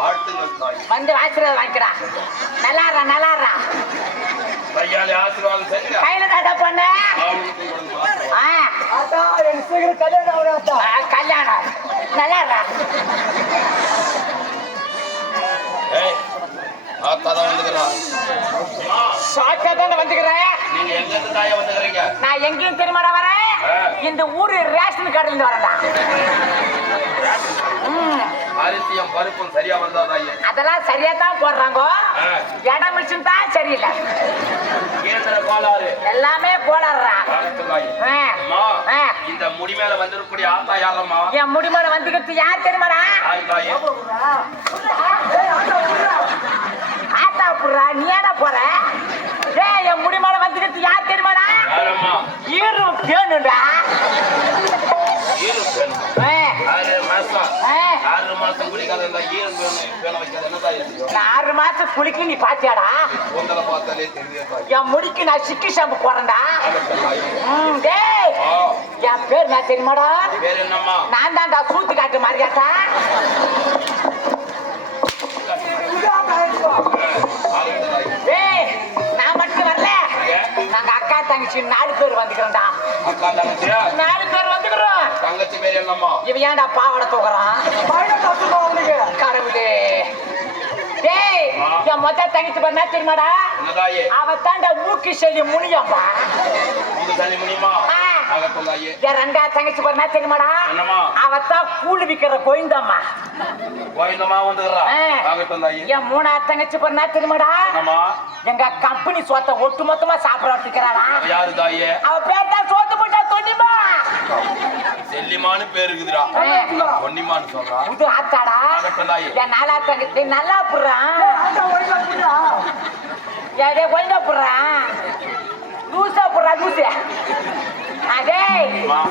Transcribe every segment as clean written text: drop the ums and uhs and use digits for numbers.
வாழ்த்துங்கள் தாய். வந்து ஆசீர்வாதம் வாங்கிக்கிறா. நல்லாடுறா நல்லாடுறா. கையாலே ஆசீர்வாதம் செய்யுங்க. கையில தாத்தா பொண்ணு. கல்யாணம் நல்லாடுறா. ஆத்தாதான் வந்துக்கிறேன். சாக்கா தானே வந்துக்கிறேன். நீங்க எங்க இருந்து தாயா வந்துக்கிறீங்க? நான் எங்கேயும் தெரியுமாடா வரேன். இந்த ஊரு ரேஷன் கடையில இருந்து வரேன்டா. அரிசியும் பருப்பும் சரியா வந்தா தாயே? அதெல்லாம் சரியா தான் போடுறாங்க. இடம் மிஷின் தான் சரியில்லை. இயந்திர கோளாறு எல்லாமே கோளாறுடா. இந்த முடி மேல வந்திருக்கக்கூடிய ஆத்தா யாரம்மா? என் முடி மேல வந்துக்கிறது யார் தெரியுமாடா? ஆத்தா புடுறா. நீ ஏடா போற? என் முடி மேல வந்துக்கிறது யார் தெரியுமாடா? ஈரு பேணுடா. 6 மாசம் குளிக்காத 6 மாசம் குளிக்க நீ பாத்தியாடா? என் முடிக்கு நான் சிக்கி ஷாம்பு போறேன்டா. என் பேர் நான் தெரியுமாடா? நான் தான்டா சூத்து காட்டு மாதிரியாட்டா. நான் மட்டும் வரல. நாங்க அக்கா தங்கச்சி 4 பேர் வந்துக்கிறோம்டா. 4 பேர் வந்துக்கிறோம். தங்கச்சி பேர் என்னம்மா? இவன் ஏன்டா பாவடை தூக்குறான்? கடவுளே. என் மொத்த தங்கச்சி பேர் என்ன தெரியுமாடா? அவ தாண்டா மூக்கி செல்லி முனியப்பா. என் 2ஆவது தங்கச்சி பேர் என்ன தெரியுமாடா? அவத்தான் கூழ் விக்கிற கோயந்தம்மா. என் 3ஆவது தங்கச்சி பேர் என்ன தெரியுமாடா? எங்க கம்பெனி சோத்த ஒட்டு மொத்தமா சாப்பிடாட்டிக்கிறாரா. அவ பேர் தான் சோத்து போட்டா தொன்னிமா. செல்லிமானு பேரு இருக்குதுடா. தொன்னிமான்னு சொல்றா. இது ஆத்தாடா. என் 4ஆவது தங்கச்சி நல்லா புடுறான். ஏடே ஒய்டா புடுறான். லூசா புடுறா லூசு. அதே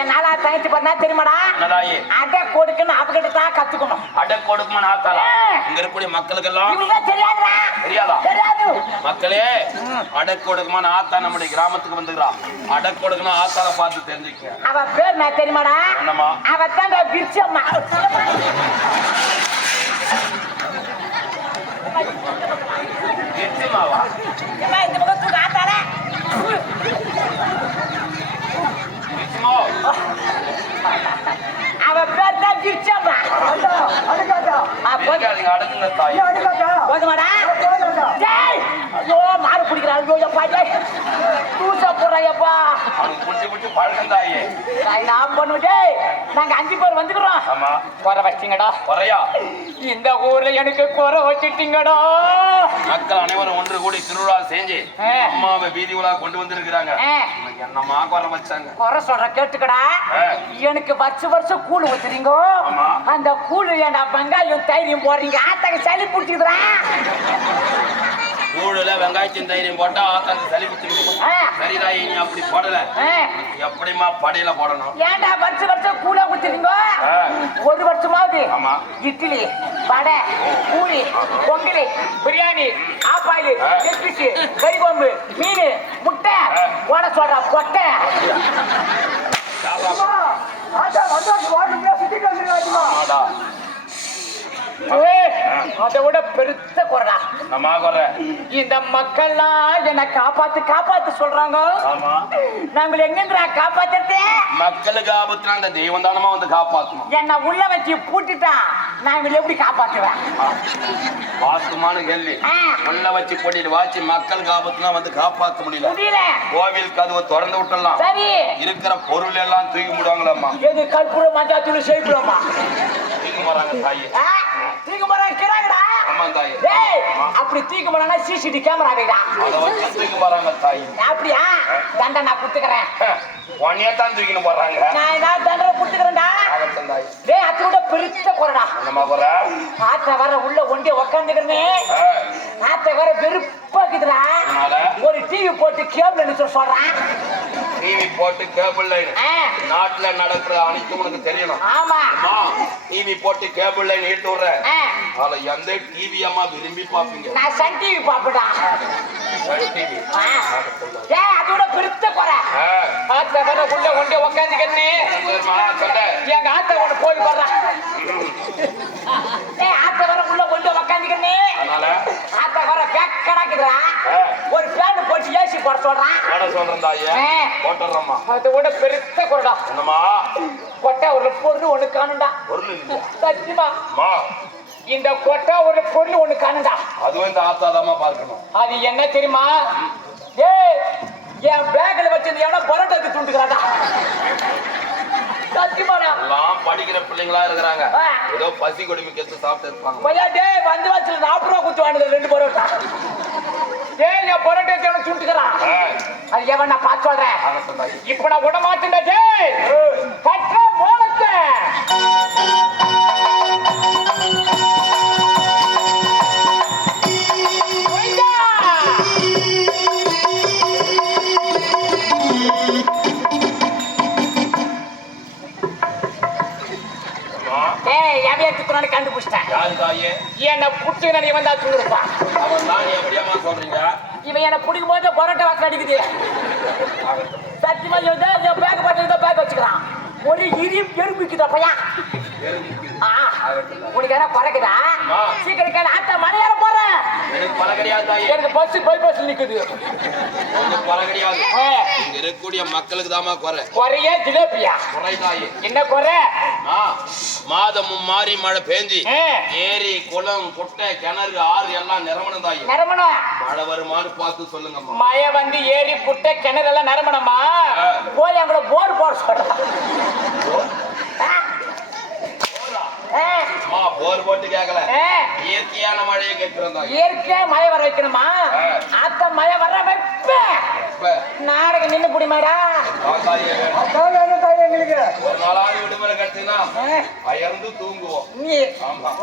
என் 4ஆவது தங்கச்சி பண்ணா தெரியுமாடா? அடை கொடுக்குன்னு அவகிட்ட தான் கத்துக்கணும். அடை கொடுக்குமான்னு ஆத்தாளா? இங்க இருக்கக்கூடிய மக்களுக்கெல்லாம் தெரியாதுடா. தெரியாதா? தெரியாது. மக்களே, அடை கொடுக்குமான்னு ஆத்தா நம்முடைய கிராமத்துக்கு வந்துக்கிறான். அடை கொடுக்கணும் ஆத்தால பார்த்து தெரிஞ்சுக்க. அவ பேர் நான் தெரியுமாடா? என்னம்மா? அவ தாங்க பிரிச்சம்மா. பிரிச்சம்மாவா? இந்த முகத்துக்கு ஆத்தாடா. அவ பேர் தான் பிரிச்சம்மா. அடங்குங்க தாய். போதுமாடா? ஐயோ மாறு பிடிக்கிறாள். ஐயோ பாய் தூசா போடுறாயப்பா. புடிச்சு புடிச்சு பழக்கம் தாயே. நான் பண்ணுடே. நாங்க 5 பேர் வந்துக்கிறோம். ஆமா. குறை வச்சிட்டீங்கடா. குறையா? இந்த ஊர்ல எனக்கு குறை வச்சிட்டீங்கடா. மக்கள் அனைவரும் ஒன்று கூடி திருவிழா செஞ்சு அம்மாவை வீதி உலா கொண்டு வந்திருக்கிறாங்க. என்னம்மா குறை வச்சாங்க? குறை சொல்ற கேட்டுக்கடா. எனக்கு வருஷம் கூழ் ஊத்துறீங்க. அந்த கூழ் ஏண்டா வெங்காயம் தைரியம் போடுறீங்க? ஆத்தாங்க சளி பிடிச்சிக்கிறா. கூழுல வெங்காயத்தின் தைரியம் போட்டா ஆத்தாங்க சளி பிடிச்சிருக்கு. சரிதாயி, நீ அப்படி போடல. எப்படிமா படையில போடணும்? ஏண்டா வருஷம் கூழ ஊத்துறீங்க? ஒரு வருஷமாவது இட்லி வடை பூரி பொங்கல் பிரியாணி ஆப்பாயில் எப்பிச்சு கறிகொம்பு மீன் முட்டை போட சொல்ற பொட்டை. அதை விட பெருத்த குறைடா. இந்த மக்கள்லாம் என்ன காப்பாத்து காப்பாத்து சொல்றாங்க. நாங்க எங்க காப்பாத்துறது? மக்களுக்கு ஆபத்துனா அந்த தெய்வம் தானமா வந்து காப்பாத்தணும். என்ன உள்ள வச்சு பூட்டிட்டா நான் எப்படி காப்பாத்துவேன்? வாஸ்துமான கேள்வி. உள்ள வச்சு போட்டிட்டு வாச்சு மக்களுக்கு ஆபத்துனா வந்து காப்பாத்த முடியல. கோவில் கதவை திறந்து விட்டுலாம். சரி, இருக்கிற பொருள் எல்லாம் தூக்கி முடுவாங்களாமா. எது கற்பூரம் மஞ்சாத்தூள் சேர்க்கிறோமா? தூக்கி போறாங்க தாயே. தூக்கி போறாங்க கிராங்கடா. ஆமா தாயே. டேய், அப்படி தூக்கி போறாங்க சிசிடிவி கேமரா வைடா. அத வச்சு தூக்கி போறாங்க தாயே. அப்படியா? தண்டை நான் குடுத்துக்கறேன். ஒன்னே தான் தூக்கின்னு போறாங்க. நான் நான் தண்டை குடுத்துக்கறேன்டா. ஆகட்டும் தாயே. டேய், அதோட பெருத்த குறடா. என்னமா குற? ஆத்த வர உள்ள ஒண்டே உட்கார்ந்துக்கறனே. ஆத்த வர வெறுப்பாக்குதுடா. ஒரு டிவி போட்டு கேபிள் நிச்ச சொல்றான். டிவி போட்டு கேபிள் லைன். நாட்டுல நடக்கிற அனைத்தும் உனக்கு தெரியணும். ஆமா. டிவி போட்டு கேபிள் லைன் இழுத்து விடுறேன். அதுல எந்த டிவி அம்மா விரும்பி பாப்பீங்க? நான் சன் டிவி பாப்படா. Sun TV. டேய், அதோட பெருத்த குறை. ஆத்த வர உள்ள ஒண்டே உட்கார்ந்துக்கறனே. எங்க ஆத்த ஓட போய் வர்றா. டேய், ஆத்த வர உள்ள வந்துக்கிறேன் அதனால ஆத்தா வர பேக்கடாக்குறா ஒரு பேண்ட் போட்டு ஏசி போட சொல்றான் போட சொல்றேன் தாயே போட்டுறோம்மா அதை விட பெருத்த குறடா என்னம்மா கொட்டை ஒரு பொருள் ஒண்ணு காணுண்டா பொருள் இல்லையா சத்தியமா அம்மா இந்த கொட்டை ஒரு பொருள் ஒண்ணு காணுண்டா அதுவும் இந்த ஆத்தாதாம்மா பார்க்கணும் அது என்ன தெரியுமா ஏய் என் பேக்ல வச்சிருந்த எவனா பரோட்டா துண்டுக்கிறாடா சத்தியமாடா எல்லாம் படிக்கிற பிள்ளைங்களா இருக்கிறாங்க ஏதோ பசி கொடுமைக்கு எடுத்து சாப்பிட்டு இருப்பாங்க பையா டேய் வந்து வாசல் 40 ரூபா குத்து வாங்குது 2 பரோட்டா டேய் என் பரோட்டா எவனா துண்டுக்கிறான் அது எவன் நான் பார்த்து சொல்றேன் இப்ப நான் விட மாட்டேன்டா டேய் கட்ட மோளத்தை கண்டுபிடிச்சிட்டேன் என்ன புடிச்சு நீ வந்தா சொல்லிருப்பான் இவன் என்ன பிடிக்கும் போது பரோட்டா வாசல் அடிக்குது சத்தியமா என் பேக் பார்த்து பேக் வச்சுக்கிறான் ஒரு எறும்பிக்குதா பையன் உனக்கு என்ன குறைக்குதா சீக்கிரம் கேளு ஆத்தா மலையாற போறேன் எனக்கு பஸ் பைபாஸ் நிக்குது இருக்கக்கூடிய மக்களுக்கு தாமா குறை குறையே ஜிலேபியா என்ன குறை மாதமும் மாறி மழை பேஞ்சி ஏரி குளம் குட்டை கிணறு ஆறு எல்லாம் நிரமணம் தாயி நிரமணம் மழை வருமானு பார்த்து சொல்லுங்க மழை வந்து ஏரி குட்டை கிணறு எல்லாம் நிரமணமா போய் எங்களை போர் போட சொல்றேன் போர் போட்டு கேட்கல இயற்கையான மழையை கேட்கிறோம் இயற்கையா மழை வர வைக்கணுமா அத்த மழை வர வைப்ப நாடகம் நின்று புடிமாடா ஒரு நாளாவது விடுமுறை கட்டுனா அயர்ந்து தூங்குவோம் நீ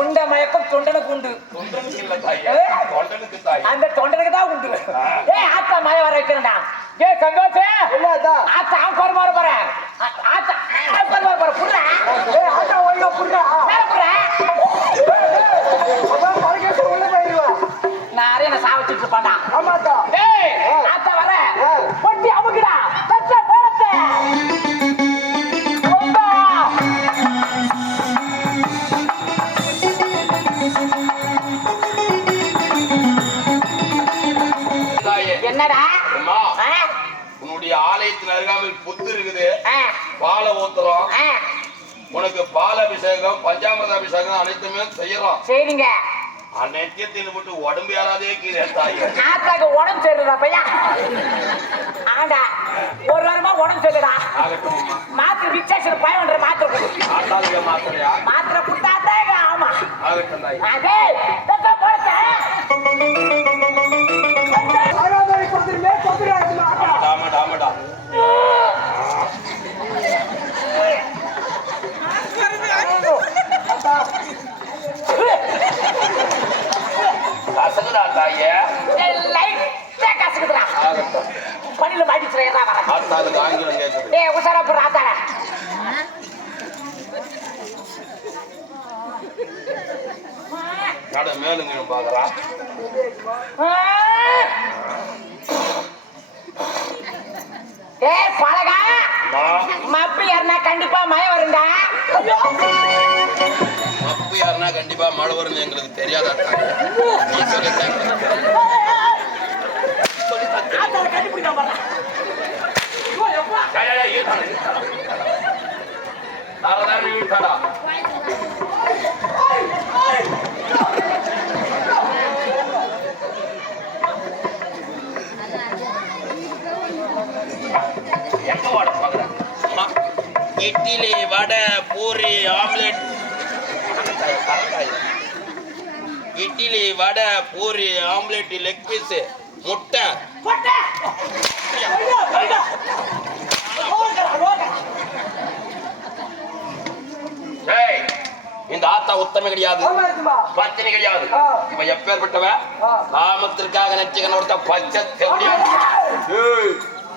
உண்ட மயக்கம் தொண்டனுக்கு உண்டு தொண்டனுக்கு இல்ல தாய் தொண்டனுக்கு தாய் அந்த தொண்டனுக்கு தான் உண்டு ஆத்தா மழை வர வைக்கிறேன்டா சந்தோஷம் ஆத்தா ஆப்பாரு மாற போறேன் ஆத்தா ஆப்பாரு மாற போற புடுறா ஆத்தா ஒழுங்கா புடுறா நாரே என்ன சாவச்சிட்டு இருப்பான்டா ஆமாடா டேய் ஆத்தா வர பொட்டி அமுக்குடா தட்ட போறதே என்னடா உன்னுடைய ஆலயத்தின் அருகாமையில் புத்து இருக்குது பாலை ஊத்துறோம் உனக்கு பால அபிஷேகம் பஞ்சாமிரத அபிஷேகம் அனைத்துமே செய்யறோம் சரிங்க அனைத்தையும் விட்டு உடம்பு யாராதே கீழே தாய் ஆத்தாக்கு உடம்பு சரிடா பையா ஆண்டா ஒரு வாரமா உடம்பு சரிடா மாத்திரை விசேஷம் பயன்ற மாத்திரை ஆத்தாளுக்கு மாத்திரையா மாத்திரை கொடுத்தாத்தாங்க ஆமா ஆகட்டும் தாய் அதே தத்தா போறத ஆமாடா ஆமாடா கசகுடா தாயே லைட்டா கசகுதுடா பணியில மாட்டிச்சுறா வர ஆத்தாளுக்கு ஆங்கிலம் கேட்குது ஏய் உசாரா போற ஆத்தாடா நட மேலுங்க பாக்குறா ஏய் பழகா மப்பு யாருன்னா கண்டிப்பா மழை வரும்டா மப்பு யாருன்னா கண்டிப்பா மழை வரும்னு எங்களுக்கு தெரியாதா நீ சொல்லி கண்டுபிடிக்க idli vada puri omelette idli vada puri omelette leg piece முட்டை இந்த ஆத்தா உத்தம கிடையாது பத்தினி கிடையாது இவன் எப்பேற்பட்டவ காமத்திற்காக நச்சுக்கன ஒருத்த பச்சை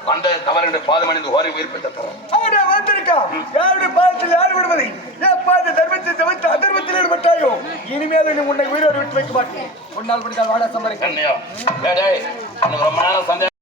வந்த தவறு பாதமணிந்து ஓரி உயிர் பெற்ற யாருடைய பாதத்தில் யார் விடுவதை எப்பாத தர்மத்தை தவிர்த்து அதர்மத்தில் ஈடுபட்டாயோ இனிமேல் நீ உன்னை உயிரோடு விட்டு வைக்க மாட்டேன் உன்னால் முடிந்தால் வாட சம்பரிக்க ரொம்ப நேரம் சந்தேகம்